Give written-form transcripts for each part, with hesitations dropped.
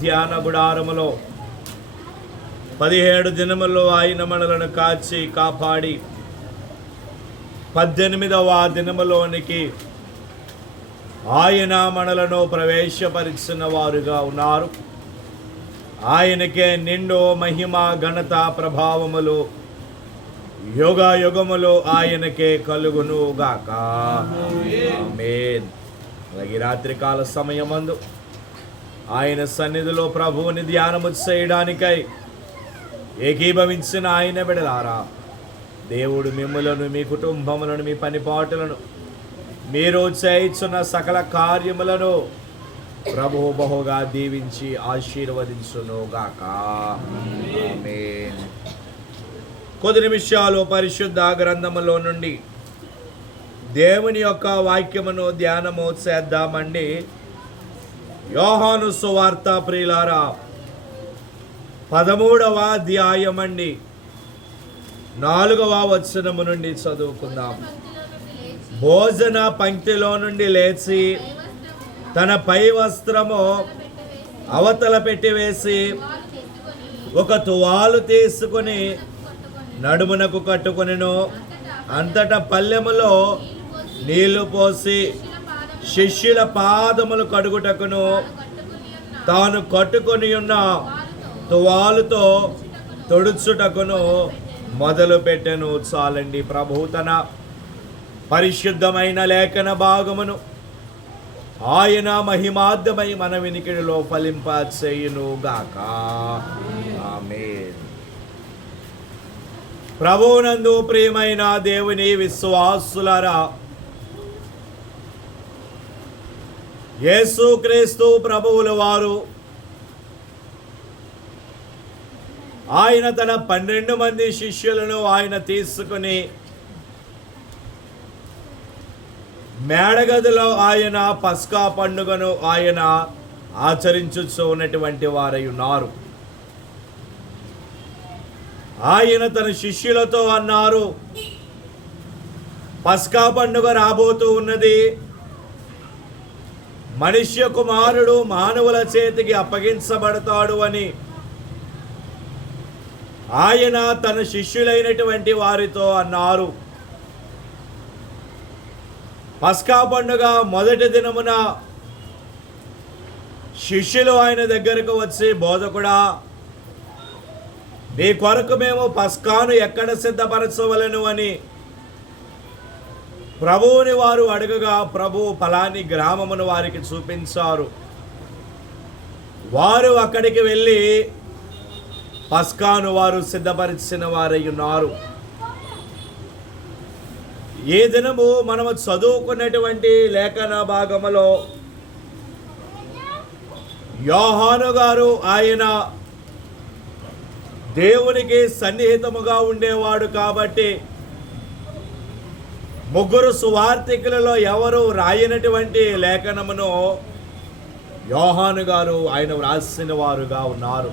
ధ్యాన గుడారములో 17 దినములు ఆయన మనలను కాచి కాపాడి 18వ దినములోనికి ఆయన మనలను ప్రవేశపరిచిన వారుగా ఉన్నారు. ఆయనకే నిండు మహిమ ఘనత ప్రభావములు యుగ యుగములు ఆయనకే కలుగును గాక. ఆమేన్. అలాగే రాత్రికాల సమయమందు ఆయన సన్నిధిలో ప్రభువుని ధ్యానము చేయడానికై ఏకీభవించిన ఆయన బిడ్డలారా, దేవుడు మిమ్ములను, మీ కుటుంబములను, మీ పనిపాటులను, మీరు చేయుచున్న సకల కార్యములను ప్రభువు బహుగా దీవించి ఆశీర్వదించును గాక. ఆమేన్. కొద్ది నిమిషాలు పరిశుద్ధ గ్రంథములో నుండి దేవుని యొక్క వాక్యమును ధ్యానము చేద్దామండి. యోహాను సువార్త ప్రియులారా 13వ అధ్యాయమండి 4వ వచనము నుండి చదువుకుందాం. భోజన పంక్తిలో నుండి లేచి తన పై వస్త్రము అవతల పెట్టివేసి ఒక తువాలు తీసుకుని నడుమునకు కట్టుకొనెను. అంతటా పల్లెములో నీళ్లు పోసి శిష్యుల పాదములు కడుగుటకును తాను కట్టుకొని ఉన్న తువాలుతో తొడుచుటకును మొదలు పెట్టెను. చాలండి. ప్రభువు తన పరిశుద్ధమైన లేఖన భాగమును ఆయన మహిమార్థమై మన వినికిడిలో ఫలింప చేయును గాక. ఆమేన్. ప్రభువునందు ప్రియమైన దేవుని విశ్వాసులారా, యేసుక్రీస్తు ప్రభువుల వారు ఆయన తన 12 మంది శిష్యులను ఆయన తీసుకుని మేడగదిలో ఆయన పస్కా పండుగను ఆయన ఆచరించుచూ ఉన్నటువంటి వారై ఉన్నారు. ఆయన తన శిష్యులతో అన్నారు, పస్కా పండుగ రాబోతూ ఉన్నది. మనుష్య కుమారుడు మానవుల చేతికి అప్పగించబడతాడు అని ఆయన తన శిష్యులైనటువంటి వారితో అన్నారు. పస్కా పండుగ మొదటి దినమున శిష్యులు ఆయన దగ్గరకు వచ్చి, బోధకుడా, నీ కొరకు మేము పస్కాను ఎక్కడ సిద్ధపరచవలను అని ప్రభువుని వారు అడగగా, ప్రభువు ఫలాని గ్రామమును వారికి చూపించారు. వారు అక్కడికి వెళ్ళి పస్కాను వారు సిద్ధపరిచిన వారై ఉన్నారు. ఈ దినము మనము చదువుకున్నటువంటి లేఖన భాగములో యోహాను గారు ఆయన దేవునికి సన్నిహితముగా ఉండేవాడు కాబట్టి 3 సువార్తికులలో ఎవరు రాయనటువంటి లేఖనమును యోహాను గారు ఆయన వ్రాసిన వారుగా ఉన్నారు.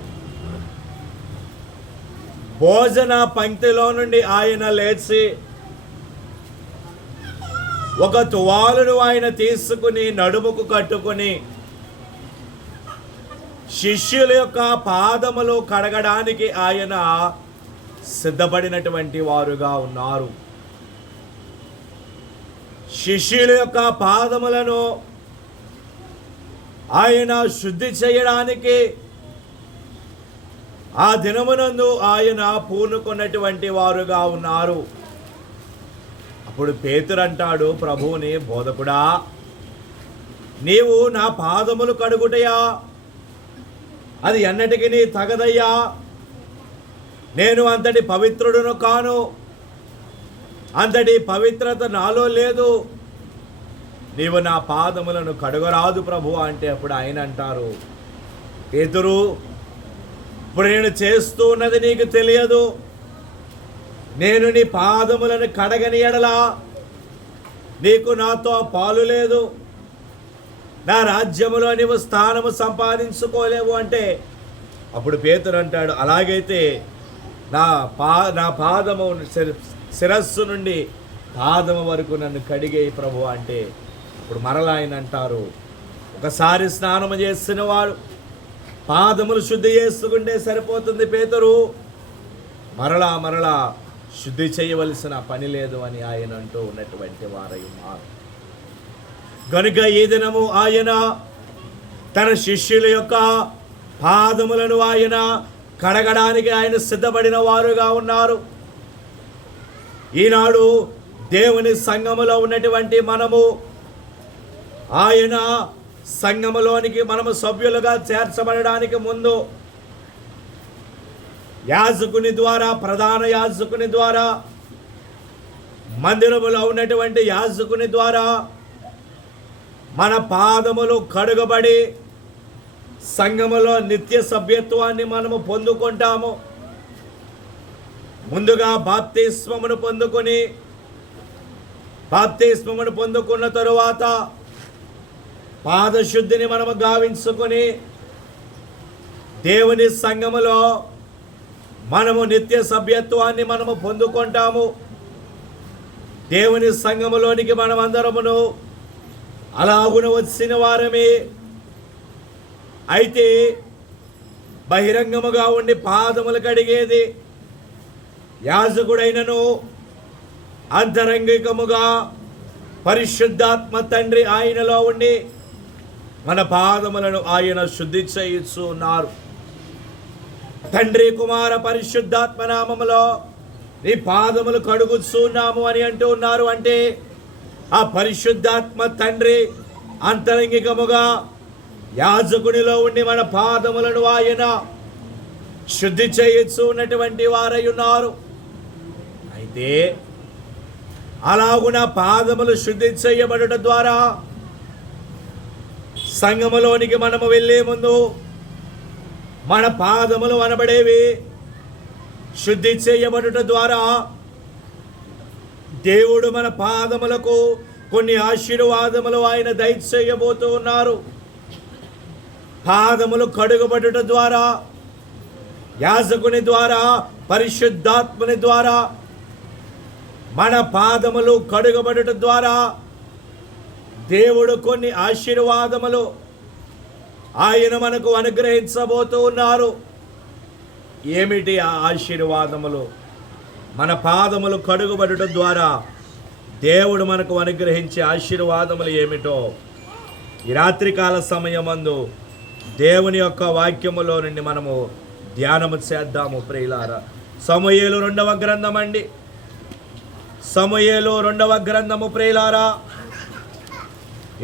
భోజన పంక్తిలో నుండి ఆయన లేచి ఒక తువాలును ఆయన తీసుకుని నడుముకు కట్టుకుని శిష్యుల యొక్క పాదములు కడగడానికి ఆయన సిద్ధపడినటువంటి వారుగా ఉన్నారు. శిష్యుల యొక్క పాదములను ఆయన శుద్ధి చేయడానికి ఆ దినమునందు ఆయన పూనుకున్నటువంటి వారుగా ఉన్నారు. అప్పుడు పేతురు అంటాడు ప్రభువుని, బోధకుడా, నీవు నా పాదములు కడుగుటయా? అది ఎన్నటికి నీ తగదయ్యా. నేను అంతటి పవిత్రుడును కాను, అంతటి పవిత్రత నాలో లేదు. నీవు నా పాదములను కడుగరాదు ప్రభు అంటే అప్పుడు ఆయన అంటారు, పేతురు, ఇప్పుడు నేను చేస్తూ ఉన్నది నీకు తెలియదు. నేను నీ పాదములను కడగని ఎడలా నీకు నాతో పాలు లేదు, నా రాజ్యములో నీవు స్థానము సంపాదించుకోలేవు అంటే అప్పుడు పేతురు అంటాడు, అలాగైతే నా పాదము శిరస్సు నుండి పాదము వరకు నన్ను కడిగే ప్రభు అంటే అప్పుడు మరలా ఆయన అంటారు, ఒకసారి స్నానము చేసిన వాడు పాదములు శుద్ధి చేసుకుంటే సరిపోతుంది పేతురు, మరలా శుద్ధి చేయవలసిన పని లేదు అని ఆయన అంటూ ఉన్నటువంటి వారై ఉన్నారు. కనుక ఈ దినము ఆయన తన శిష్యుల యొక్క పాదములను ఆయన కడగడానికి ఆయన సిద్ధపడిన వారుగా ఉన్నారు. ఈనాడు దేవుని సంఘములో ఉన్నటువంటి మనము ఆయన సంఘములోనికి మనము సభ్యులుగా చేర్చబడడానికి ముందు యాజకుని ద్వారా, ప్రధాన యాజకుని ద్వారా, మందిరములో ఉన్నటువంటి యాజకుని ద్వారా మన పాదములు కడుగబడి సంఘములో నిత్య సభ్యత్వాన్ని మనము పొందుకుంటాము. ముందుగా బాప్తిస్మమును పొందుకున్న తరువాత పాదశుద్ధిని మనము గావించుకొని దేవుని సంఘములో మనము నిత్య సభ్యత్వాన్ని మనము పొందుకుంటాము. దేవుని సంఘములోనికి మనమందరమును అలాగున వచ్చిన వారమే. అయితే బహిరంగముగా ఉండి పాదములు కడిగేది యాజకుడైనను, అంతరంగికముగా పరిశుద్ధాత్మ తండ్రి ఆయనలో ఉండి మన పాదములను ఆయన శుద్ధి చేయిస్తూ ఉన్నారు. తండ్రి, కుమార, పరిశుద్ధాత్మ నామములో నీ పాదములు కడుగుతున్నాము అని అంటూ ఉన్నారు. అంటే ఆ పరిశుద్ధాత్మ తండ్రి అంతరంగికముగా యాజకునిలో ఉండి మన పాదములను ఆయన శుద్ధి చేయొచ్చు ఉన్నటువంటి వారై ఉన్నారు. అయితే అలాగున పాదములు శుద్ధి చేయబడుట ద్వారా సంఘములోనికి మనము వెళ్ళే ముందు మన పాదములు అనబడేవి శుద్ధి చేయబడుట ద్వారా దేవుడు మన పాదములకు కొన్ని ఆశీర్వాదములు ఆయన దయచేయబోతూ ఉన్నారు. పాదములు కడుగబడుట ద్వారా, యాజకుని ద్వారా, పరిశుద్ధాత్మని ద్వారా మన పాదములు కడుగబడుట ద్వారా దేవుడు కొన్ని ఆశీర్వాదములు ఆయన మనకు అనుగ్రహించబోతూ ఉన్నారు. ఏమిటి ఆ ఆశీర్వాదములు? మన పాదములు కడుగబడుట ద్వారా దేవుడు మనకు అనుగ్రహించే ఆశీర్వాదములు ఏమిటో ఈ రాత్రికాల సమయమందు దేవుని యొక్క వాక్యములో నుండి మనము ధ్యానము చేద్దాము ప్రియులారా. సమూయేలు 2వ గ్రంథం అండి. సమూయేలు 2వ గ్రంథము ప్రియులారా,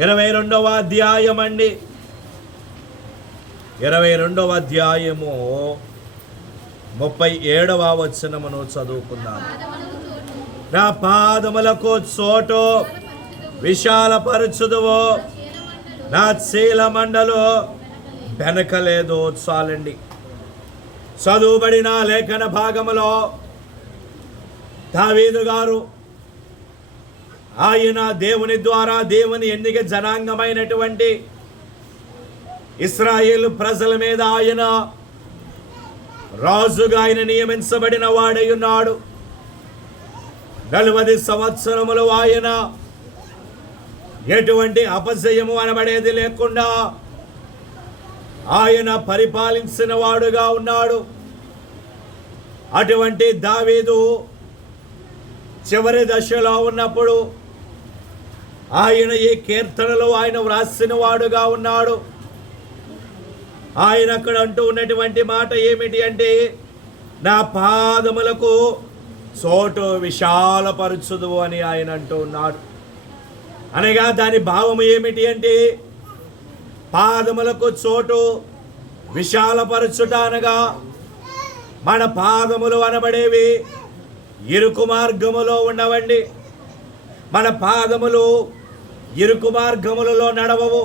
22వ అధ్యాయం అండి. 22వ అధ్యాయము 37వ వచనమును చదువుకుందాం. నా పాదములకు చోటు విశాలపరచుదువు, నా చీల మండలు వెనకలేదు. చాలండి. చదువుబడిన లేఖన భాగములో దావీదు గారు ఆయన దేవుని ద్వారా దేవుని ఎన్నిక జనాంగమైనటువంటి ఇశ్రాయేలు ప్రజల మీద ఆయన రాజుగా ఆయన నియమించబడిన వాడై ఉన్నాడు. 40 సంవత్సరములు ఆయన ఎటువంటి అపజయము అనబడేది లేకుండా ఆయన పరిపాలించిన వాడుగా ఉన్నాడు. అటువంటి దావీదు చివరి దశలో ఉన్నప్పుడు ఆయన ఈ కీర్తనలో ఆయన వ్రాసిన వాడుగా ఉన్నాడు. ఆయన అక్కడ అంటూ ఉన్నటువంటి మాట ఏమిటి అంటే, నా పాదములకు చోటు విశాలపరచుదువు అని ఆయన అంటూ ఉన్నాడు. అనగా దాని భావము ఏమిటి అంటే, పాదములకు చోటు విశాలపరచుట అనగా మన పాదములు అనబడేవి ఇరుకు మార్గములో ఉండవండి. మన పాదములు ఇరుకు మార్గములలో నడవవు.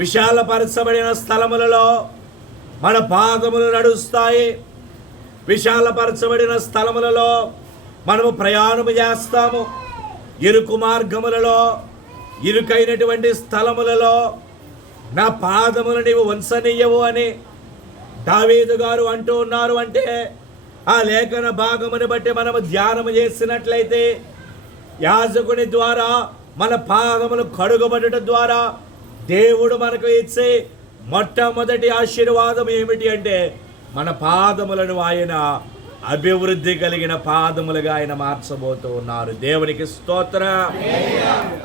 విశాలపరచబడిన స్థలములలో మన పాదములు నడుస్తాయి. విశాలపరచబడిన స్థలములలో మనము ప్రయాణము చేస్తాము. ఇరుకు మార్గములలో, ఇరుకైనటువంటి స్థలములలో నా పాదములు నీవు వంచనీయవు అని దావీదు గారు అంటూ ఉన్నారు. అంటే ఆ లేఖన భాగముని బట్టి మనము ధ్యానము చేసినట్లయితే యాజకుని ద్వారా మన పాదములు కడుగబడుట ద్వారా దేవుడు మనకు ఇచ్చే మొట్టమొదటి ఆశీర్వాదం ఏమిటి అంటే మన పాదములను ఆయన అభివృద్ధి కలిగిన పాదములుగా ఆయన మార్చబోతూ ఉన్నారు. దేవునికి స్తోత్రం.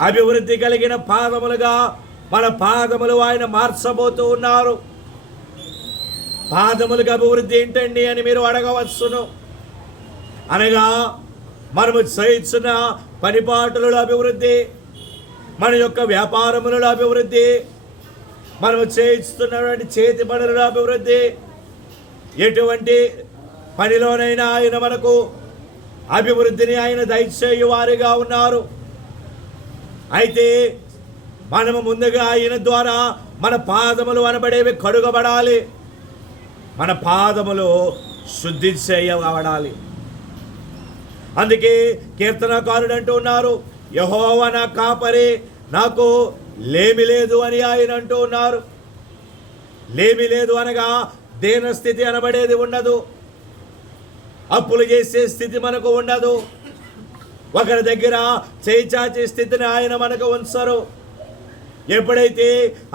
అభివృద్ధి కలిగిన పాదములుగా మన పాదములు ఆయన మార్చబోతూ ఉన్నారు. పాదములకు అభివృద్ధి ఏంటండి అని మీరు అడగవచ్చును. అనగా మనము చేస్తున్న పనిపాటులలో అభివృద్ధి, మన యొక్క వ్యాపారములలో అభివృద్ధి, మనము చేస్తున్నటువంటి చేతి పనులలో అభివృద్ధి, ఎటువంటి పనిలోనైనా ఆయన మనకు అభివృద్ధిని ఆయన దయచేయు వారిగా ఉన్నారు. అయితే మనము ముందుగా ఆయన ద్వారా మన పాదములు అనబడేవి కడుగబడాలి, మన పాదములు శుద్ధి చేయబడాలి. అందుకే కీర్తనకారుడు అంటూ ఉన్నారు, యెహోవా నా కాపరి, నాకు లేమి లేదు అని ఆయన అంటూ ఉన్నారు. లేమి లేదు అనగా దేన స్థితి అనబడేది ఉండదు, అప్పులు చేసే స్థితి మనకు ఉండదు, ఒకరి దగ్గర చేయి చాచే స్థితిని ఆయన మనకు ఉంచరు. ఎప్పుడైతే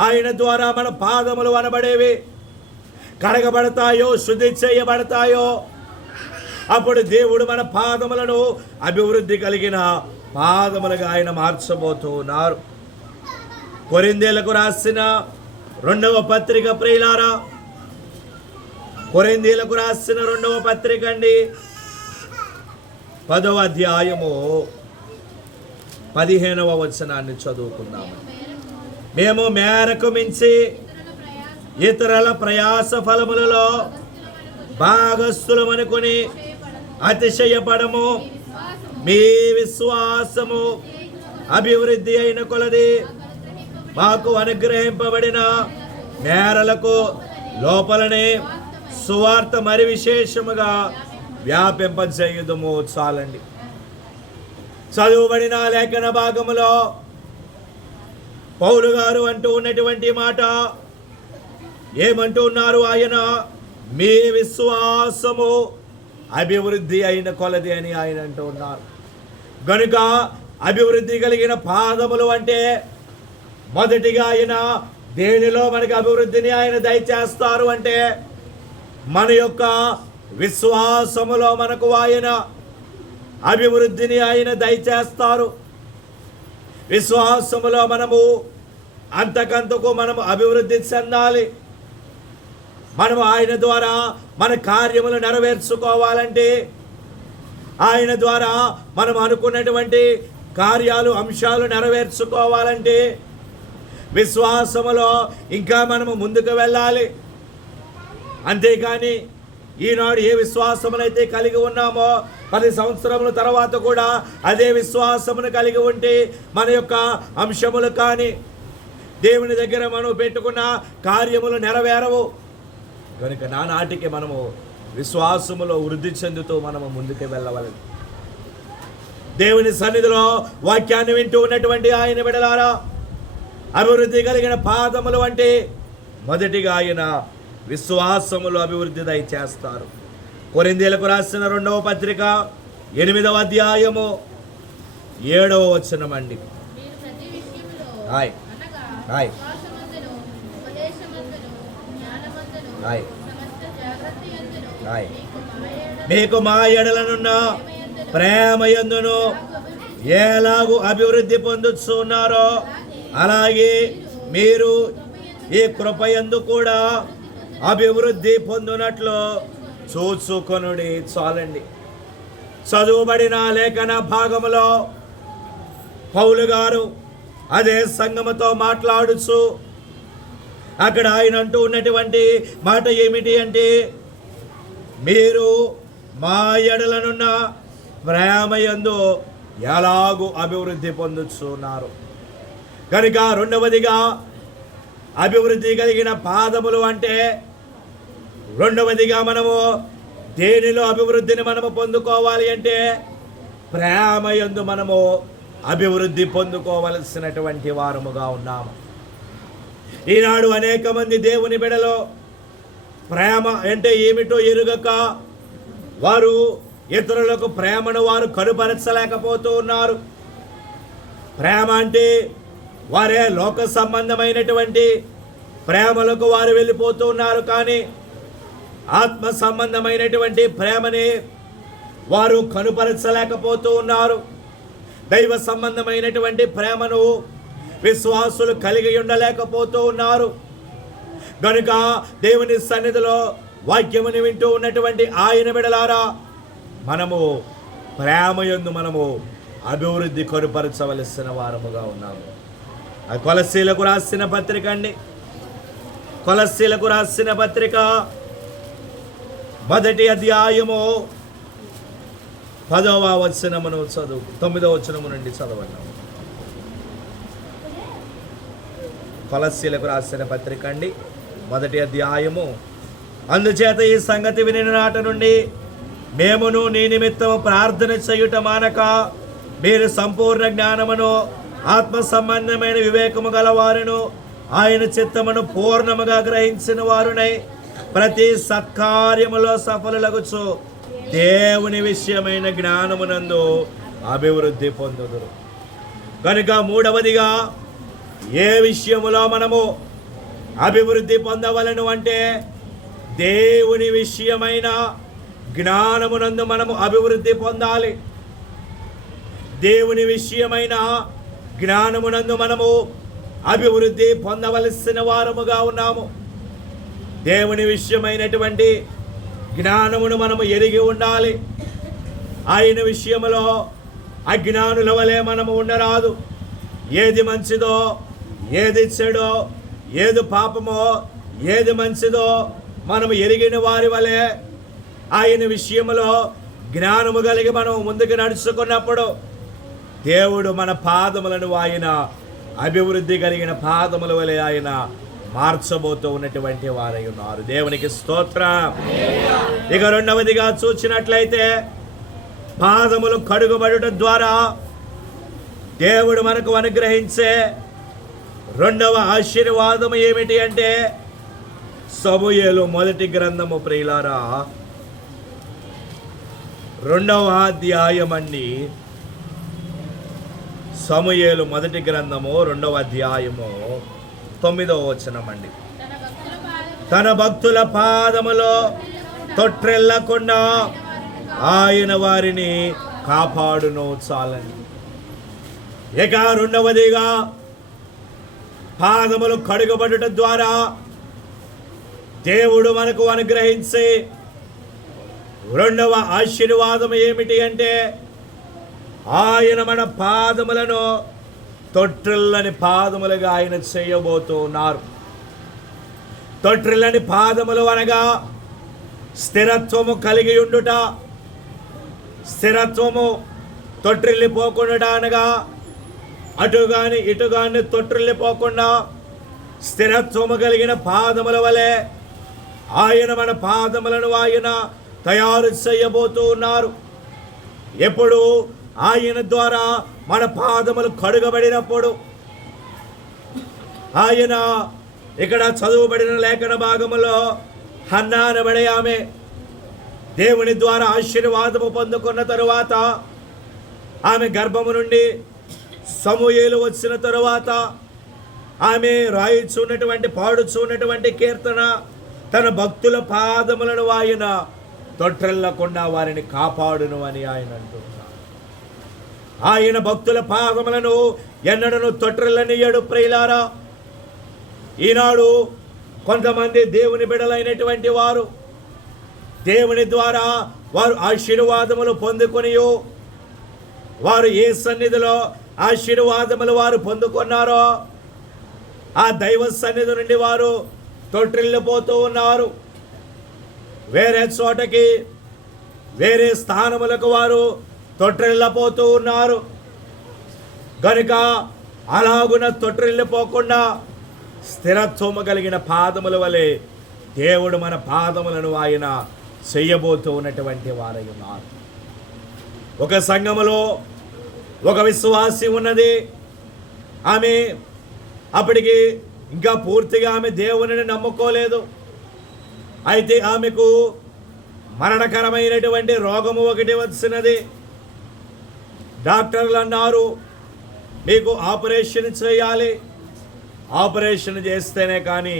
ఆయన ద్వారా మన పాదములు అనబడేవి కడగబడతాయో, శుద్ధి చేయబడతాయో, అప్పుడు దేవుడు మన పాదములను అభివృద్ధి కలిగిన పాదములుగా ఆయన మార్చబోతూ ఉన్నారు. కొరింథీయులకు రాసిన 2వ పత్రిక ప్రియులారా, కొరింథీయులకు రాసిన 2వ పత్రిక అండి, 10వ అధ్యాయము 15వ వచనాన్ని చదువుకుందాము. మేము మేరకు మించి ఇతరుల ప్రయాస ఫలములలో భాగస్థులమనుకొని అతిశయపడము. మీ విశ్వాసము అభివృద్ధి అయిన కొలది మాకు అనుగ్రహింపబడిన మేరలకు లోపలనే సువార్త మరి విశేషముగా వ్యాపింపజేయుదుము. చాలండి. చదువుబడిన లేఖన భాగములో పౌలు గారు అంటూ ఉన్నటువంటి మాట ఏమంటూ ఉన్నారు? ఆయన మీ విశ్వాసము అభివృద్ధి అయిన కొలది అని ఆయన అంటూ ఉన్నారు. గనుక అభివృద్ధి కలిగిన పాదములు అంటే మొదటిగా ఆయన దేనిలో మనకి అభివృద్ధిని ఆయన దయచేస్తారు అంటే మన యొక్క విశ్వాసములో మనకు ఆయన అభివృద్ధిని ఆయన దయచేస్తారు. విశ్వాసములో మనము అంతకంతకు మనము అభివృద్ధి చెందాలి. మనము ఆయన ద్వారా మన కార్యములు నెరవేర్చుకోవాలంటే, ఆయన ద్వారా మనం అనుకున్నటువంటి కార్యాలు, అంశాలు నెరవేర్చుకోవాలంటే విశ్వాసములో ఇంకా మనము ముందుకు వెళ్ళాలి. అంతేకాని ఈనాడు ఏ విశ్వాసమునైతే కలిగి ఉన్నామో 10 సంవత్సరముల తర్వాత కూడా అదే విశ్వాసమును కలిగి ఉంటే మన యొక్క అంశములు కానీ దేవుని దగ్గర మనం పెట్టుకున్న కార్యములు నెరవేరవు. కనుక నానాటికి మనము విశ్వాసములో వృద్ధి చెందుతూ మనము ముందుకు వెళ్ళవలెను. దేవుని సన్నిధిలో వాక్యాన్ని వింటూ ఉన్నటువంటి ఆయన బిడ్డలారా, అభివృద్ధి కలిగిన పాదములు అంటే మొదటిగా ఆయన విశ్వాసములు అభివృద్ధి దయచేస్తారు. కొరింథీయులకు రాసిన 2వ పత్రిక 8వ అధ్యాయము 7వ వచనం అండి. హాయ్ హాయ్ హాయ్ హాయ్ మీకు మా ఎడలనున్న ప్రేమయందును ఎలాగూ అభివృద్ధి పొందుతున్నారో అలాగే మీరు ఈ కృపయందు కూడా అభివృద్ధి పొందునట్లు చూసుకొనుడి. చాలండి. చదువుబడిన లేఖన భాగములో పౌలు గారు అదే సంఘముతో మాట్లాడుచు అక్కడ ఆయన అంటూ ఉన్నటువంటి మాట ఏమిటి అంటే, మీరు మా ఎడలనున్న ప్రేమయందు ఎలాగూ అభివృద్ధి పొందుతున్నారు. కనుక రెండవదిగా అభివృద్ధి కలిగిన పాదములు అంటే రెండవదిగా మనము దేనిలో అభివృద్ధిని మనము పొందుకోవాలి అంటే ప్రేమయందు మనము అభివృద్ధి పొందుకోవలసినటువంటి వారముగా ఉన్నాము. ఈనాడు అనేక మంది దేవుని బిడ్డలో ప్రేమ అంటే ఏమిటో ఎరుగక వారు ఇతరులకు ప్రేమను వారు కనుపరచలేకపోతూ ఉన్నారు. ప్రేమ అంటే వారే లోక సంబంధమైనటువంటి ప్రేమలకు వారు వెళ్ళిపోతూ ఉన్నారు. కానీ ఆత్మ సంబంధమైనటువంటి ప్రేమని వారు కనుపరచలేకపోతూ ఉన్నారు. దైవ సంబంధమైనటువంటి ప్రేమను విశ్వాసులు కలిగి ఉండలేకపోతూ ఉన్నారు. కనుక దేవుని సన్నిధిలో వాక్యముని వింటూ ఉన్నటువంటి ఆయన బిడ్డలారా, మనము ప్రేమయందు మనము అభివృద్ధి కనుపరచవలసిన వారముగా ఉన్నాము. అది కొలస్సీలకు రాసిన పత్రిక అండి. కొలస్సీలకు రాసిన పత్రిక 1వ అధ్యాయము 10వ వచనమును చదువు, 9వ వచనము నుండి చదవన్నాము. కొలస్సీలకు రాసిన పత్రిక అండి, 1వ అధ్యాయము. అందుచేత ఈ సంగతి వినిన నాట నుండి మేమును నీ నిమిత్తము ప్రార్థన చేయుట మానక, మీరు సంపూర్ణ జ్ఞానమును ఆత్మ సంబంధమైన వివేకము గలవారును ఆయన చిత్తమును పూర్ణముగా గ్రహించిన వారునై ప్రతి సత్కార్యములో సఫలులగుచు దేవుని విషయమైన జ్ఞానమునందు అభివృద్ధి పొందుదురు. కనుక 3వదిగా ఏ విషయములో మనము అభివృద్ధి పొందవలను అంటే దేవుని విషయమైన జ్ఞానమునందు మనము అభివృద్ధి పొందాలి. దేవుని విషయమైన జ్ఞానమునందు మనము అభివృద్ధి పొందవలసిన వారముగా ఉన్నాము. దేవుని విషయమైనటువంటి జ్ఞానమును మనము ఎరిగి ఉండాలి. ఆయన విషయములో అజ్ఞానుల వలె మనము ఉండరాదు. ఏది మంచిదో, ఏది చెడో, ఏది పాపమో, ఏది మంచిదో మనము ఎరిగిన వారి వలె ఆయన విషయములో జ్ఞానము కలిగి మనం ముందుకు నడుచుకున్నప్పుడు దేవుడు మన పాదములను ఆయన అభివృద్ధి కలిగిన పాదముల వలె ఆయన మార్చబోతూ ఉన్నటువంటి వారై ఉన్నారు. దేవునికి స్తోత్రం. ఇక 2వదిగా చూసినట్లయితే పాదములు కడుగుబడటం ద్వారా దేవుడు మనకు అనుగ్రహించే 2వ ఆశీర్వాదము ఏమిటి అంటే సమూయేలు 1వ గ్రంథము ప్రియులారా 2వ అధ్యాయం అండి. సమూయేలు 1వ గ్రంథము 2వ అధ్యాయము 9వ వచనం అండి. తన భక్తుల పాదములో తొట్రెళ్ళకుండా ఆయన వారిని కాపాడును చాలని. ఇక 2వదిగా పాదములు కడుగబడటం ద్వారా దేవుడు మనకు అనుగ్రహించే 2వ ఆశీర్వాదం ఏమిటి అంటే ఆయన మన పాదములను తొట్టిల్లని పాదములుగా ఆయన చేయబోతూ ఉన్నారు. తొట్టిల్లని పాదములు అనగా స్థిరత్వము కలిగి ఉండుట. స్థిరత్వము తొట్టిల్లిపోకుండా అనగా అటుగాని ఇటుగాని తొట్టిల్లిపోకుండా స్థిరత్వము కలిగిన పాదముల వలె ఆయన మన పాదములను ఆయన తయారు చేయబోతూ ఉన్నారు. ఎప్పుడు ఆయన ద్వారా మన పాదములు కడుగబడినప్పుడు ఆయన ఇక్కడ చదువుబడిన లేఖన భాగములో హన్నా అనబడే ఆమె దేవుని ద్వారా ఆశీర్వాదము పొందుకున్న తరువాత ఆమె గర్భము నుండి సమూయేలు వచ్చిన తరువాత ఆమె రాయిచున్నటువంటి పాడుచున్నటువంటి కీర్తన తన భక్తుల పాదములను ఆయన తొట్రెళ్ళకుండా వారిని కాపాడును అని ఆయన అంటున్నారు. ఆయన భక్తుల పాదములను ఎన్నడను తొట్రెళ్ళనియ్యడు ప్రియులారా. ఈనాడు కొంతమంది దేవుని బిడ్డలైనటువంటి వారు దేవుని ద్వారా వారు ఆశీర్వాదములు పొందుకొని వారు ఏ సన్నిధిలో ఆశీర్వాదములు వారు పొందుకున్నారో ఆ దైవ సన్నిధి నుండి వారు తొట్టిల్లిపోతూ ఉన్నారు. వేరే చోటకి వేరే స్థానములకు వారు తొట్టిల్లిపోతూ ఉన్నారు. కనుక అలాగున తొట్టిల్లిపోకుండా స్థిరత్వము కలిగిన పాదముల వలె దేవుడు మన పాదములను ఆయన చెయ్యబోతూ ఉన్నటువంటి వారై ఉన్నారు. ఒక సంఘములో ఒక విశ్వాసి ఉన్నది. ఆమె అప్పటికి ఇంకా పూర్తిగా ఆమె దేవునిని నమ్ముకోలేదు. అయితే ఆమెకు మరణకరమైనటువంటి రోగము ఒకటి వచ్చినది. డాక్టర్లు అన్నారు మీకు ఆపరేషన్ చేయాలి, ఆపరేషన్ చేస్తేనే కానీ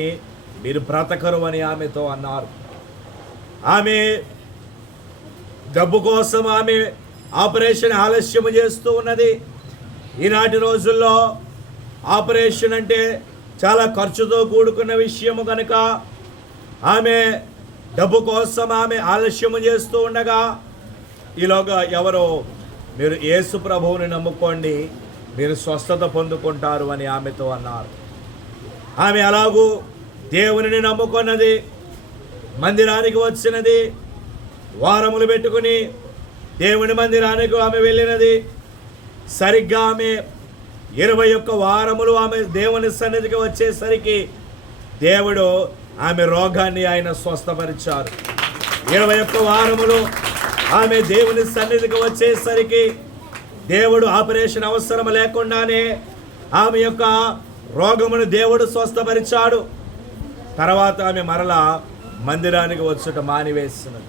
మీరు బ్రతకరు అని ఆమెతో అన్నారు. ఆమె డబ్బు కోసం ఆమె ఆపరేషన్ ఆలస్యం చేస్తూ ఉన్నది. ఈనాటి రోజుల్లో ఆపరేషన్ అంటే చాలా ఖర్చుతో కూడుకున్న విషయము కనుక ఆమె డబ్బు కోసం ఆమె ఆలస్యము చేస్తూ ఉండగా ఈలోగా ఎవరో మీరు యేసు ప్రభువుని నమ్ముకోండి, మీరు స్వస్థత పొందుకుంటారు అని ఆమెతో అన్నారు. ఆమె అలాగూ దేవునిని నమ్ముకున్నది, మందిరానికి వచ్చినది, వారములు పెట్టుకుని దేవుని మందిరానికి ఆమె వెళ్ళినది. సరిగ్గా ఆమె 21 వారములు ఆమె దేవుని సన్నిధికి వచ్చేసరికి దేవుడు ఆమె రోగాన్ని ఆయన స్వస్థపరిచారు. 21 వారములు ఆమె దేవుని సన్నిధికి వచ్చేసరికి దేవుడు ఆపరేషన్ అవసరం లేకుండానే ఆమె యొక్క రోగమును దేవుడు స్వస్థపరిచాడు. తర్వాత ఆమె మరలా మందిరానికి వచ్చుట మానివేసినది.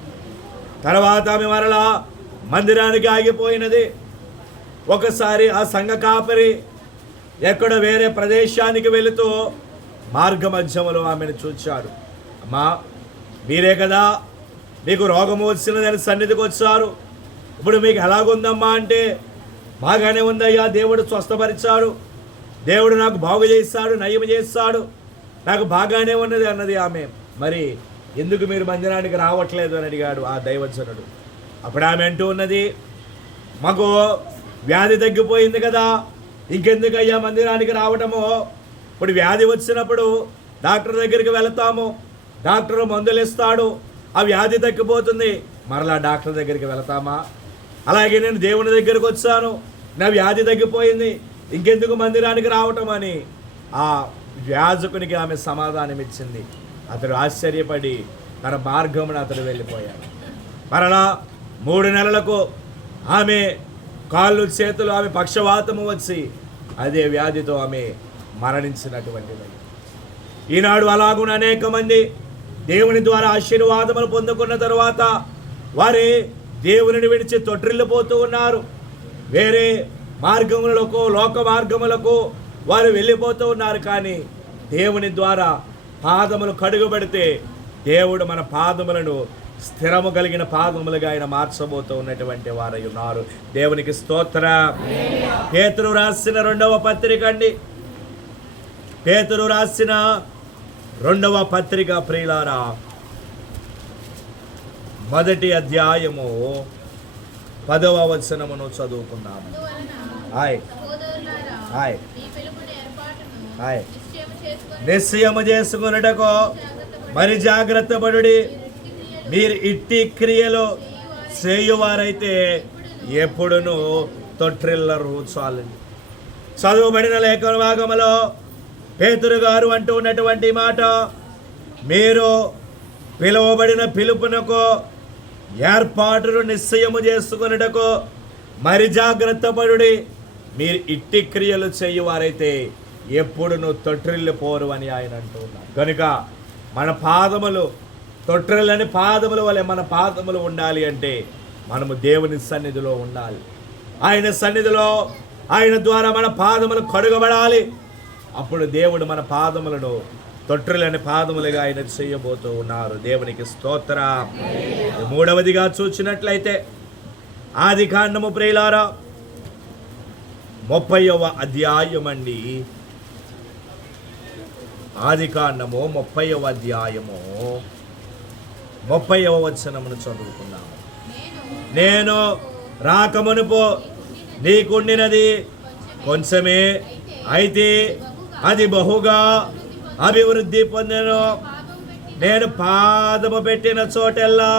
తర్వాత ఆమె మరలా మందిరానికి ఆగిపోయినది. ఒకసారి ఆ సంఘ కాపరి ఎక్కడ వేరే ప్రదేశానికి వెళుతూ మార్గ మధ్యములో ఆమెను చూచాడు. అమ్మా, మీరే కదా మీకు రోగము వచ్చినదని సన్నిధికి వచ్చారు, ఇప్పుడు మీకు ఎలాగుందమ్మా అంటే, బాగానే ఉందయ్యా, దేవుడు స్వస్థపరిచాడు, దేవుడు నాకు బాగు చేస్తాడు, నయం చేస్తాడు, నాకు బాగానే ఉన్నది అన్నది ఆమె. మరి ఎందుకు మీరు మందిరానికి రావట్లేదు అని అడిగాడు ఆ దైవజనుడు. అప్పుడు ఆమె అంటూ ఉన్నది, మాకు వ్యాధి తగ్గిపోయింది కదా, ఇంకెందుకు అయ్యా మందిరానికి రావటము? ఇప్పుడు వ్యాధి వచ్చినప్పుడు డాక్టర్ దగ్గరికి వెళతాము, డాక్టర్ మందులు ఇస్తాడు, ఆ వ్యాధి తగ్గిపోతుంది, మరలా డాక్టర్ దగ్గరికి వెళతామా? అలాగే నేను దేవుని దగ్గరికి వచ్చాను, నా వ్యాధి తగ్గిపోయింది, ఇంకెందుకు మందిరానికి రావటం అని ఆ యాజకునికి ఆమె సమాధానం ఇచ్చింది. అతడు ఆశ్చర్యపడి తన మార్గమును అతడు వెళ్ళిపోయాడు. మరలా 3 నెలలకు ఆమె కాళ్ళు చేతులు ఆమె పక్షవాతము వచ్చి అదే వ్యాధితో ఆమె మరణించినటువంటిది. ఈనాడు అలాగున అనేక మంది దేవుని ద్వారా ఆశీర్వాదములు పొందుకున్న తరువాత వారి దేవునిని విడిచి తొట్టిల్లిపోతూ ఉన్నారు. వేరే మార్గములకు, లోక మార్గములకు వారు వెళ్ళిపోతూ ఉన్నారు. కానీ దేవుని ద్వారా పాదములు కడుగుబడితే దేవుడు మన పాదములను స్థిరము కలిగిన పాదములుగా ఆయన మార్చబోతూ ఉన్నటువంటి వారై ఉన్నారు. దేవునికి స్తోత్రం. పేతురు రాసిన 2వ పత్రిక అండి, పేతురు రాసిన 2వ పత్రిక ప్రియులారా, 1వ అధ్యాయము 10వ వచనమును చదువుకున్నాము. హాయ్ హాయ్ హాయ్ నిశ్చయము చేసుకున్నటకు మరి జాగ్రత్త పడుడి, మీరు ఇట్టి క్రియలు చేయువారైతే ఎప్పుడును తొట్టిల్లరు. చాలండి. చదువుబడిన లేఖన భాగములో పేతురు గారు అంటూ ఉన్నటువంటి మాట, మీరు పిలువబడిన పిలుపునకు ఏర్పాటును నిశ్చయము చేసుకున్నటకు మరి జాగ్రత్త పడుడి, మీరు ఇట్టి క్రియలు చేయువారైతే ఎప్పుడును తొట్టిల్లిపోరు అని ఆయన అంటూ ఉన్నారు. కనుక మన పాదములు తొట్టిల్లని పాదముల వలె మన పాదములు ఉండాలి అంటే మనము దేవుని సన్నిధిలో ఉండాలి. ఆయన సన్నిధిలో ఆయన ద్వారా మన పాదములు కడుగబడాలి. అప్పుడు దేవుడు మన పాదములను తొట్టిల్లని పాదములుగా ఆయన చేయబోతూ ఉన్నారు. దేవునికి స్తోత్రం. 3వదిగా చూచినట్లయితే ఆదికాండము ప్రియులారా 30వ అధ్యాయం అండి. ఆదికాండము 30వ అధ్యాయము 30వ వచనమును చదువుకున్నాము. నేను రాకమునుపు నీకుండినది కొంచెమే, అయితే అది బహుగా అభివృద్ధి పొందెను. నేను పాదము పెట్టిన చోటెల్లా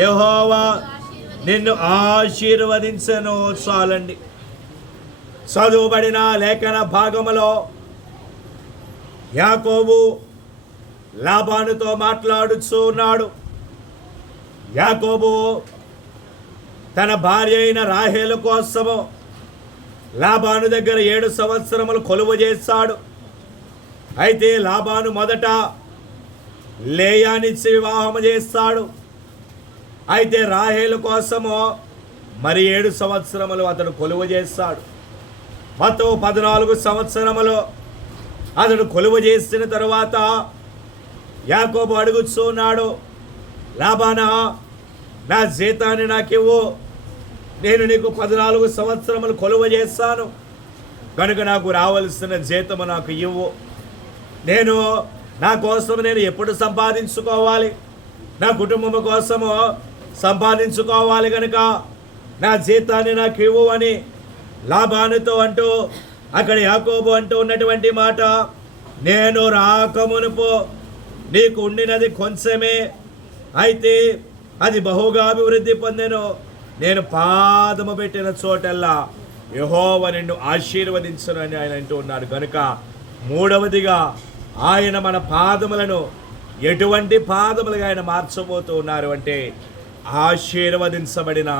యెహోవా నిన్ను ఆశీర్వదించెను. చాలండి. చదువుబడిన లేఖన భాగములో యాకోబు లాబానుతో మాట్లాడుతూ ఉన్నాడు. యాకోబు తన భార్య అయిన రాహేలు కోసము లాబాను దగ్గర 7 సంవత్సరములు కొలువు చేశాడు. అయితే లాబాను మొదట లేయానిచ్చి వివాహము చేస్తాడు. అయితే రాహేలు కోసము మరి 7 సంవత్సరములు అతడు కొలువు చేస్తాడు. మొత్తం 14 సంవత్సరములు అతడు కొలువ చేసిన తరువాత యాకోబు అడుగుతున్నాడు, లాబానా, నా జీతాన్ని నాకివ్వు, నేను నీకు 14 సంవత్సరములు కొలువ చేస్తాను కనుక నాకు రావలసిన జీతము నాకు ఇవ్వు. నా కోసం నేను ఎప్పుడు సంపాదించుకోవాలి, నా కుటుంబం కోసము సంపాదించుకోవాలి కనుక నా జీతాన్ని నాకు ఇవ్వు అని లాబానుతో అంటూ అక్కడ యాకోబు అంటూ ఉన్నటువంటి మాట, నేను రాకమునుపు నీకు ఉండినది కొంచెమే, అయితే అది బహుగా అభివృద్ధి పొందెను. నేను పాదము పెట్టిన చోటల్లా యెహోవా నిన్ను ఆశీర్వదించును అని ఆయన అంటూ ఉన్నాడు. కనుక మూడవదిగా ఆయన మన పాదములను ఎటువంటి పాదములుగా ఆయన మార్చబోతూ ఉన్నారు అంటే ఆశీర్వదించబడిన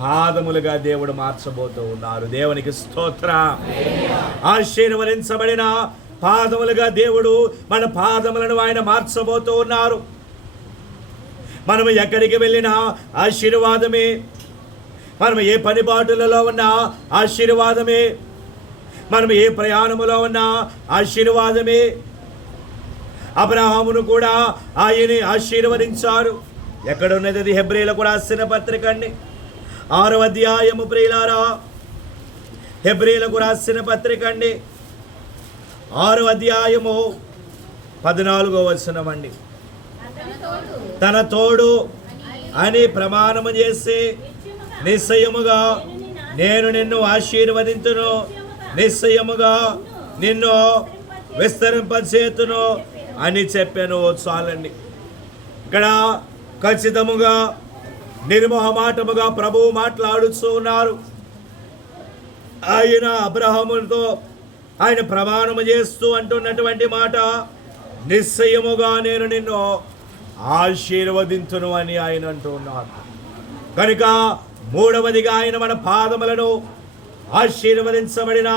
పాదములుగా దేవుడు మార్చబోతూ ఉన్నారు. దేవునికి స్తోత్రం. ఆశీర్వదించబడిన పాదములుగా దేవుడు మన పాదములను ఆయన మార్చబోతూ ఉన్నారు. మనము ఎక్కడికి వెళ్ళినా ఆశీర్వాదమే, మనం ఏ పనిపాటులలో ఉన్నా ఆశీర్వాదమే, మనం ఏ ప్రయాణములో ఉన్నా ఆశీర్వాదమే. అబ్రహామును కూడా ఆయనే ఆశీర్వదించారు. ఎక్కడున్నది అది? హెబ్రీలకు రాసిన పత్రిక అండి, 6వ అధ్యాయము. ప్రియులారా, హెబ్రీలకు రాసిన పత్రిక అండి, 6వ అధ్యాయము 14వ వచనం అండి. తన తోడు అని ప్రమాణము చేసి నిశ్చయముగా నేను నిన్ను ఆశీర్వదింతును, నిశ్చయముగా నిన్ను విస్తరింపచేతును అని చెప్పాను. చాలండి. ఇక్కడ ఖచ్చితముగా నిర్మోహమాటముగా ప్రభువు మాట్లాడుతూ ఉన్నారు. ఆయన అబ్రహాముతో ఆయన ప్రమాణము చేస్తూ అంటున్నటువంటి మాట, నిశ్చయముగా నేను నిన్ను ఆశీర్వదింతును అని ఆయన అంటూ ఉన్నారు. కనుక మూడవదిగా ఆయన మన పాదములను ఆశీర్వదించబడిన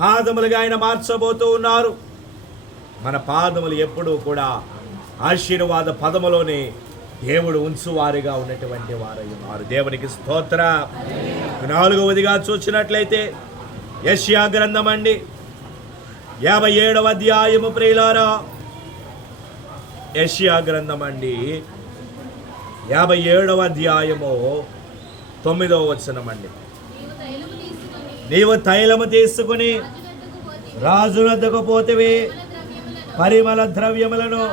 పాదములుగా ఆయన మార్చబోతూ ఉన్నారు. మన పాదములు ఎప్పుడూ కూడా ఆశీర్వాద పదములోనే దేవుడు ఉంచువారిగా ఉన్నటువంటి వారై ఉన్నారు. దేవునికి స్తోత్రం. 4వదిగా చూసినట్లయితే యెషయా గ్రంథం అండి, 57వ అధ్యాయము. ప్రియులారా, యెషయా గ్రంథం అండి, 57వ అధ్యాయము 9వ వచనం అండి. నీవు తైలము తీసుకుని రాజు వద్దకు పోతివి, పరిమళ ద్రవ్యములను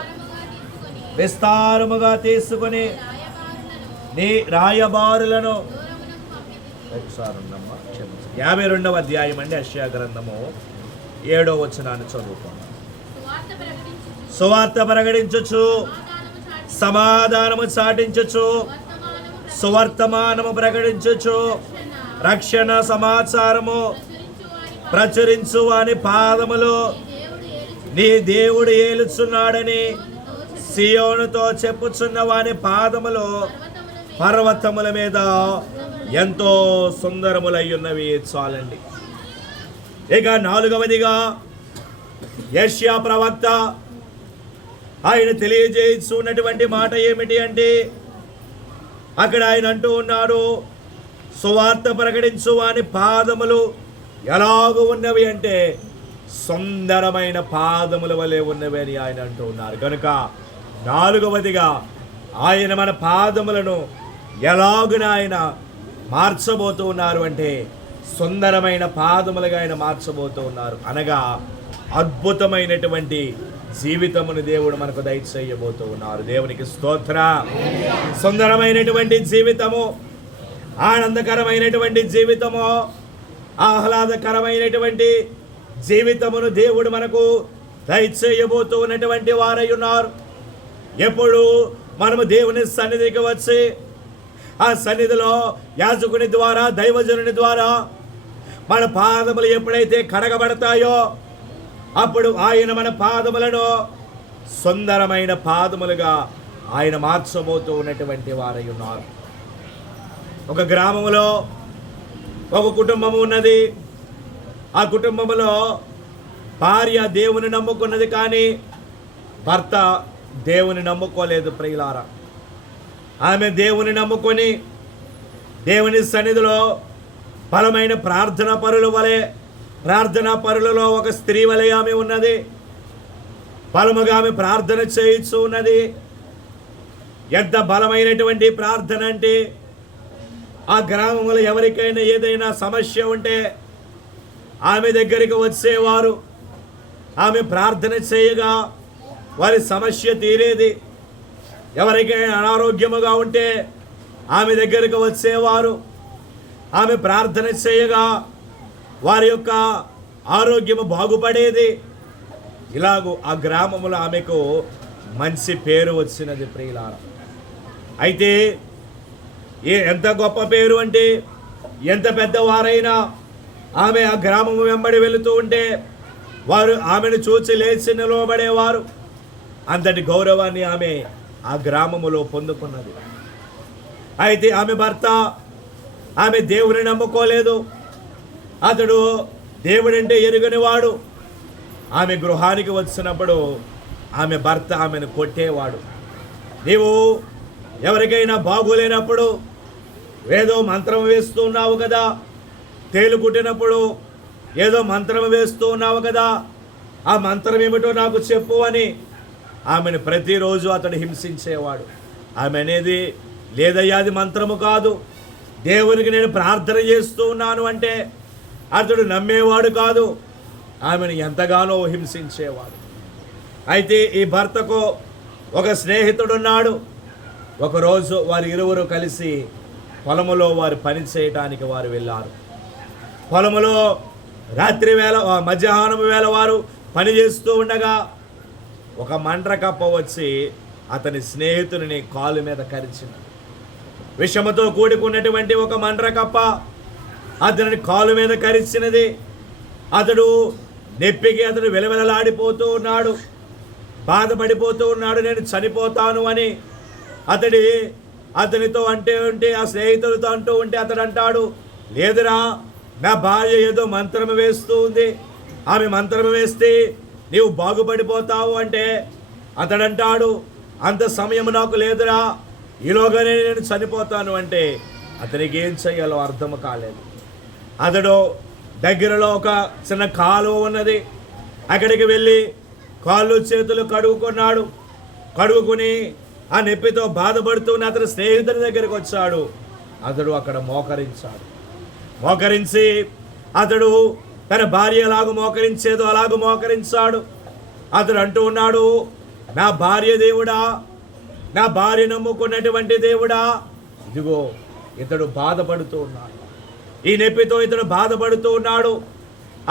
విస్తారముగా తీసుకుని నీ రాయబారులను, ఒకసారి ఉన్నమ్మా, 52వ అధ్యాయం అండి, యెషయా గ్రంథము 7వ వచనాన్ని చదువుకున్నాం. సువార్త ప్రకటించుచు, సమాధానము చాటించుచు, సువర్తమానము ప్రకటించుచు, రక్షణ సమాచారము ప్రచురించు అని పాదములు నీ దేవుడు ఏలుచున్నాడని సియోనుతో చెప్పుచున్న వాని పాదములు పర్వతముల మీద ఎంతో సుందరములై ఉన్నవి. చాలండి. ఇక 4వదిగా యెషయా ప్రవక్త ఆయన తెలియజేస్తున్నటువంటి మాట ఏమిటి అంటే, అక్కడ ఆయన అంటూ ఉన్నాడు, సువార్త ప్రకటించు వాని పాదములు ఎలాగూ ఉన్నవి అంటే సుందరమైన పాదముల వలె ఉన్నవి అని ఆయన అంటూ ఉన్నారు. కనుక 4వదిగా ఆయన మన పాదములను ఎలాగున ఆయన మార్చబోతూ ఉన్నారు అంటే సుందరమైన పాదములుగా ఆయన మార్చబోతూ ఉన్నారు. అనగా అద్భుతమైనటువంటి జీవితమును దేవుడు మనకు దయచేయబోతూ ఉన్నారు. దేవునికి స్తోత్రం. సుందరమైనటువంటి జీవితము, ఆనందకరమైనటువంటి జీవితము, ఆహ్లాదకరమైనటువంటి జీవితమును దేవుడు మనకు దయచేయబోతూ ఉన్నటువంటి వారై ఉన్నారు. ఎప్పుడు మనము దేవుని సన్నిధికి వచ్చి ఆ సన్నిధిలో యాజకుని ద్వారా, దైవజనుని ద్వారా మన పాదములు ఎప్పుడైతే కడగబడతాయో అప్పుడు ఆయన మన పాదములను సుందరమైన పాదములుగా ఆయన మార్చబోతూ ఉన్నటువంటి వారై ఉన్నారు. ఒక గ్రామంలో ఒక కుటుంబం ఉన్నది. ఆ కుటుంబంలో భార్య దేవుని నమ్ముకున్నది, కానీ భర్త దేవుని నమ్ముకోలేదు. ప్రియులారా, ఆమె దేవుని నమ్ముకొని దేవుని సన్నిధిలో బలమైన ప్రార్థనా పరుల వలె, ప్రార్థనా పరులలో ఒక స్త్రీ వలె ఆమె ఉన్నది. బలముగా ఆమె ప్రార్థన చేయించు ఉన్నది. ఎంత బలమైనటువంటి ప్రార్థన అంటే, ఆ గ్రామంలో ఎవరికైనా ఏదైనా సమస్య ఉంటే ఆమె దగ్గరికి వచ్చేవారు. ఆమె ప్రార్థన చేయగా వారి సమస్య తీరేది. ఎవరికైనా అనారోగ్యముగా ఉంటే ఆమె దగ్గరికి వచ్చేవారు. ఆమె ప్రార్థన చేయగా వారి యొక్క ఆరోగ్యము బాగుపడేది. ఇలాగూ ఆ గ్రామంలో ఆమెకు మంచి పేరు వచ్చినది ప్రియులారా. అయితే ఎంత గొప్ప పేరు అంటే, ఎంత పెద్దవారైనా ఆమె ఆ గ్రామము వెంబడి వెళుతూ ఉంటే వారు ఆమెను చూచి లేచి నిలవబడేవారు. అంతటి గౌరవాన్ని ఆమె ఆ గ్రామములో పొందుకున్నది. అయితే ఆమె భర్త, ఆమె దేవుని నమ్ముకోలేదు. అతడు దేవుడంటే ఎరుగనివాడు. ఆమె గృహానికి వచ్చినప్పుడు ఆమె భర్త ఆమెను కొట్టేవాడు. నీవు ఎవరికైనా బాగోలేనప్పుడు ఏదో మంత్రం వేస్తూ ఉన్నావు కదా, తేలు కుట్టినప్పుడు ఏదో మంత్రం వేస్తూ ఉన్నావు కదా, ఆ మంత్రం ఏమిటో నాకు చెప్పు అని ఆమెను ప్రతిరోజు అతడు హింసించేవాడు. ఆమె అనేది, లేదయ్యా అది మంత్రము కాదు, దేవునికి నేను ప్రార్థన చేస్తూ ఉన్నాను అంటే అతడు నమ్మేవాడు కాదు. ఆమెను ఎంతగానో హింసించేవాడు. అయితే ఈ భర్తకు ఒక స్నేహితుడున్నాడు. ఒకరోజు వారు ఇరువురు కలిసి పొలములో వారు పని చేయటానికి వారు వెళ్ళారు. పొలములో రాత్రి వేళ, మధ్యాహ్నం వేళ వారు పని చేస్తూ ఉండగా ఒక మండ్రకప్ప వచ్చి అతని స్నేహితుని కాలు మీద కరిచింది. విషముతో కూడుకున్నటువంటి ఒక మండ్రకప్ప అతని కాలు మీద కరిచినది. అతడు నొప్పికి అతడు విలవిలలాడిపోతూ ఉన్నాడు, బాధపడిపోతూ ఉన్నాడు, నేను చనిపోతాను అని అతనితో ఉంటే ఆ స్నేహితుడితో అంటూ ఉంటే అతడు అంటాడు, లేదురా, నా భార్య ఏదో మంత్రం వేస్తూ ఉంది, ఆమె మంత్రం వేస్తే నీవు బాగుపడిపోతావు అంటే అతడు అంటాడు, అంత సమయం నాకు లేదురా, ఈలోగానే నేను చనిపోతాను అంటే అతనికి ఏం చేయాలో అర్థం కాలేదు. అతడు దగ్గరలో ఒక చిన్న కాలువ ఉన్నది, అక్కడికి వెళ్ళి కాళ్ళు చేతులు కడుగుకున్నాడు. కడుగుకుని ఆ నొప్పితో బాధపడుతూనే అతని స్నేహితుని దగ్గరికి వచ్చాడు. అతడు అక్కడ మోకరించాడు. మోకరించి అతడు తన భార్య ఎలాగో మోకరించేదో అలాగూ మోకరించాడు. అతడు అంటూ ఉన్నాడు, నా భార్య దేవుడా, నా భార్య నమ్ముకున్నటువంటి దేవుడా, ఇదిగో ఇతడు బాధపడుతూ ఉన్నాడు, ఈ నొప్పితో ఇతడు బాధపడుతూ ఉన్నాడు,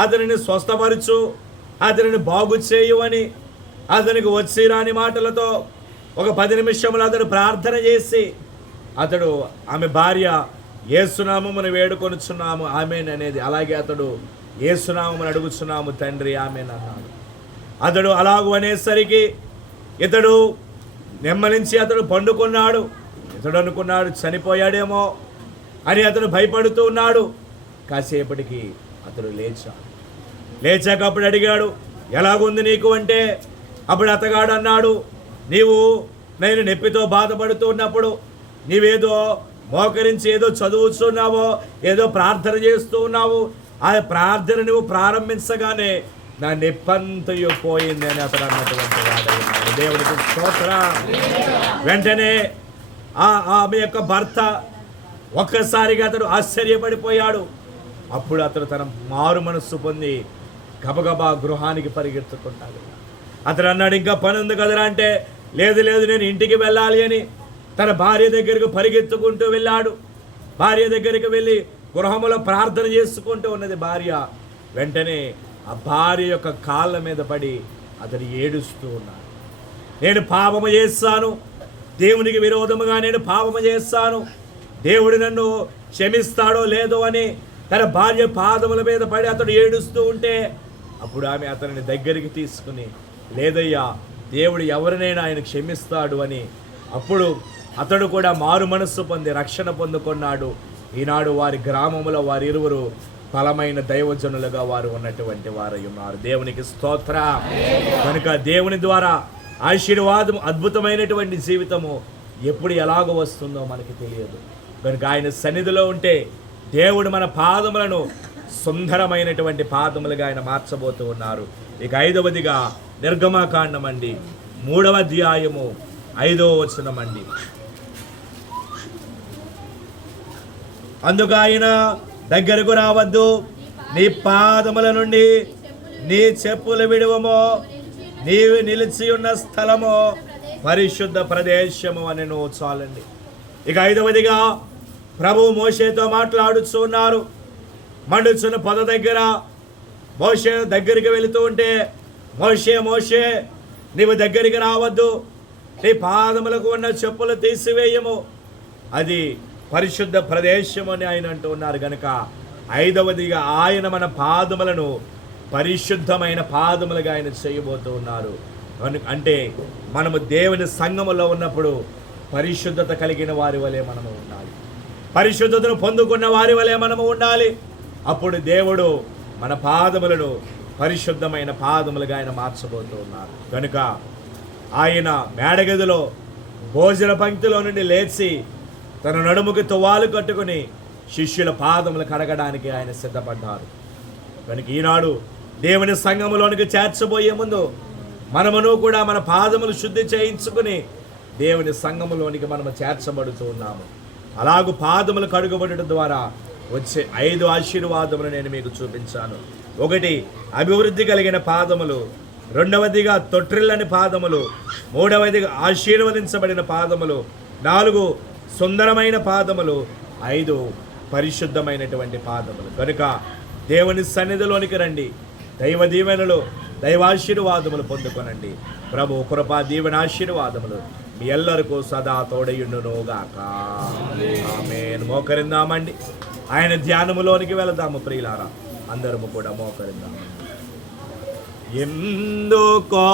అతనిని స్వస్థపరచు, అతనిని బాగు చేయు అని అతనికి వచ్చి రాని మాటలతో ఒక 10 నిమిషములు అతడు ప్రార్థన చేసి అతడు ఆమె భార్య యేసునామమును వేడుకొనుచున్నాము ఆమేన్ అనేది, అలాగే అతడు యేసునామమును అడుగుచున్నాము తండ్రి ఆమేన్ అన్నాడు. అతడు అలాగూ అనేసరికి ఇతడు నెమ్మలించి అతడు పండుకున్నాడు. ఇతడు అనుకున్నాడు చనిపోయాడేమో అని అతడు భయపడుతూ ఉన్నాడు. కాసేపటికి అతడు లేచాక అప్పుడు అడిగాడు, ఎలాగుంది నీకు అంటే అప్పుడు అతగాడు అన్నాడు, నేను నొప్పితో బాధపడుతూ ఉన్నప్పుడు నీవేదో మోకరించి ఏదో చదువుతున్నావో ఏదో ప్రార్థన చేస్తూ ఉన్నావు, ఆ ప్రార్థన నువ్వు ప్రారంభించగానే నా నొప్పంతయు పోయింది అని అతడు అన్నటువంటి వాడు. దేవునికి స్తోత్రం. వెంటనే ఆమె యొక్క భర్త ఒక్కసారిగా అతడు ఆశ్చర్యపడిపోయాడు. అప్పుడు అతడు తన మారు మనస్సు పొంది గబగబా గృహానికి పరిగెత్తుకుంటాడు. అతడు అన్నాడు, ఇంకా పని ఉంది కదరా అంటే, లేదు నేను ఇంటికి వెళ్ళాలి అని తన భార్య దగ్గరకు పరిగెత్తుకుంటూ వెళ్ళాడు. భార్య దగ్గరికి వెళ్ళి గృహంలో ప్రార్థన చేసుకుంటూ ఉన్నది భార్య. వెంటనే ఆ భార్య యొక్క కాళ్ళ మీద పడి అతడు ఏడుస్తూ ఉన్నాడు. నేను పాపము చేస్తాను, దేవునికి విరోధముగా నేను పాపము చేస్తాను, దేవుడు నన్ను క్షమిస్తాడో లేదో అని తన భార్య పాదముల మీద పడి అతడు ఏడుస్తూ ఉంటే అప్పుడు ఆమె అతనిని దగ్గరికి తీసుకుని, లేదయ్యా, దేవుడు ఎవరినైనా ఆయన క్షమిస్తాడు అని అప్పుడు అతడు కూడా మారు మనస్సు పొంది రక్షణ పొందుకున్నాడు. ఈనాడు వారి గ్రామంలో వారి ఇరువురు బలమైన దైవజనులుగా వారు ఉన్నటువంటి వారై ఉన్నారు. దేవునికి స్తోత్రం. కనుక దేవుని ద్వారా ఆశీర్వాదం, అద్భుతమైనటువంటి జీవితము ఎప్పుడు ఎలాగో వస్తుందో మనకి తెలియదు. కనుక ఆయన సన్నిధిలో ఉంటే దేవుడు మన పాదములను సుందరమైనటువంటి పాదములుగా ఆయన మార్చబోతూ ఉన్నారు. ఇక 5వదిగా నిర్గమకాండం అండి 3వ అధ్యాయము 5వ వచనం అండి. అందుకు ఆయన, దగ్గరకు రావద్దు, నీ పాదముల నుండి నీ చెప్పులు విడువము, నీవు నిలిచి ఉన్న స్థలము పరిశుద్ధ ప్రదేశము అని చాలండి. ఇక 5వదిగా ప్రభు మోషేతో మాట్లాడుతూ ఉన్నారు. మండుచున్న పొద దగ్గర మోషే దగ్గరికి వెళుతూ ఉంటే, మోషే మోషే నీవు దగ్గరికి రావద్దు, నీ పాదములకు ఉన్న చెప్పులు తీసివేయము, అది పరిశుద్ధ ప్రదేశము అని ఆయన అంటూ ఉన్నారు. కనుక 5వదిగా ఆయన మన పాదములను పరిశుద్ధమైన పాదములుగా ఆయన చేయబోతూ ఉన్నారు. అంటే మనము దేవుని సంఘములో ఉన్నప్పుడు పరిశుద్ధత కలిగిన వారి వలె మనము ఉండాలి, పరిశుద్ధతను పొందుకున్న వారి వలె మనము ఉండాలి. అప్పుడు దేవుడు మన పాదములను పరిశుద్ధమైన పాదములుగా ఆయన మార్చబోతూ ఉన్నారు. కనుక ఆయన మేడగదిలో భోజన పంక్తిలో నుండి లేచి తన నడుముకి తువ్వాలు కట్టుకుని శిష్యుల పాదములు కడగడానికి ఆయన సిద్ధపడ్డారు. కనుక ఈనాడు దేవుని సంఘములోనికి చేర్చబోయే ముందు మనమును కూడా మన పాదములు శుద్ధి చేయించుకుని దేవుని సంఘములోనికి మనము చేర్చబడుతూ ఉన్నాము. అలాగూ పాదములు కడుగబడటం ద్వారా వచ్చే 5 ఆశీర్వాదములు నేను మీకు చూపించాను. 1 అభివృద్ధి కలిగిన పాదములు, 2వదిగా తొట్టిల్లని పాదములు, 3వదిగా ఆశీర్వదించబడిన పాదములు, 4 సుందరమైన పాదములు, 5 పరిశుద్ధమైనటువంటి పాదములు. కనుక దేవుని సన్నిధిలోనికి రండి, దైవ దీవెనలు దైవాశీర్వాదములు పొందుకొనండి. ప్రభు కృపా దీవెన ఆశీర్వాదములు మీ ఎల్లరికూ సదా తోడయుండునుగాక. ఆమేన్. మోకరిందామండి, ఆయన ధ్యానములోనికి వెళదాము ప్రియులారా. అందరము కూడా మోకరిందాము. ఎందుకో